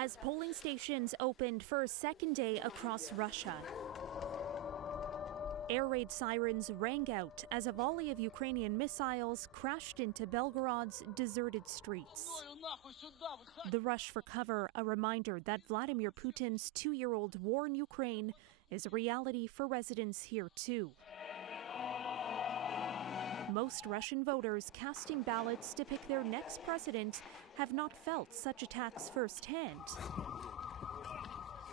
as polling stations opened for a second day across Russia. Air raid sirens rang out as a volley of Ukrainian missiles crashed into Belgorod's deserted streets. The rush for cover, a reminder that Vladimir Putin's 2-year-old war in Ukraine is a reality for residents here too. Most Russian voters casting ballots to pick their next president have not felt such attacks firsthand.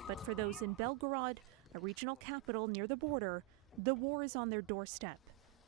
But for those in Belgorod, a regional capital near the border, the war is on their doorstep,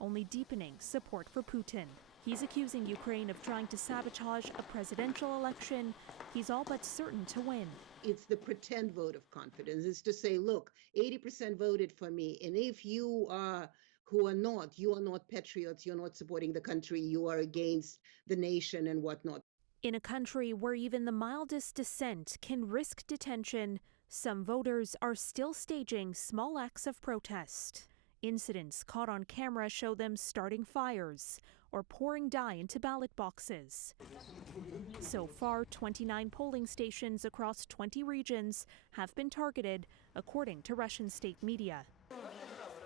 only deepening support for Putin. He's accusing Ukraine of trying to sabotage a presidential election he's all but certain to win. It's the pretend vote of confidence. It's to say, look, 80% voted for me, and if you are you are not patriots, you're not supporting the country, you are against the nation and whatnot. In a country where even the mildest dissent can risk detention, some voters are still staging small acts of protest. Incidents caught on camera show them starting fires or pouring dye into ballot boxes. So far, 29 polling stations across 20 regions have been targeted, according to Russian state media.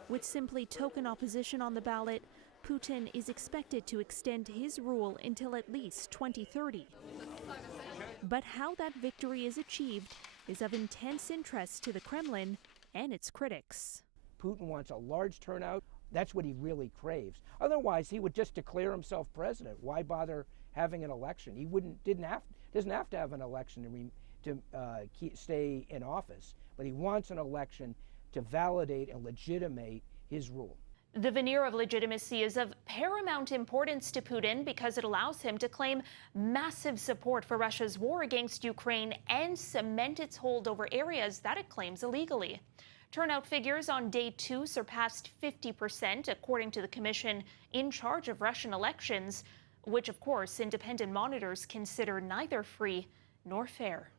With simply token opposition on the ballot, Putin is expected to extend his rule until at least 2030. But how that victory is achieved is of intense interest to the Kremlin and its critics. Putin wants a large turnout. That's what he really craves. Otherwise, he would just declare himself president. Why bother having an election? He doesn't have to have an election to stay in office, but he wants an election to validate and legitimate his rule. The veneer of legitimacy is of paramount importance to Putin because it allows him to claim massive support for Russia's war against Ukraine and cement its hold over areas that it claims illegally. Turnout figures on day 2 surpassed 50%, according to the commission in charge of Russian elections, which, of course, independent monitors consider neither free nor fair.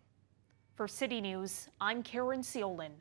For City News, I'm Caryn Ceolin.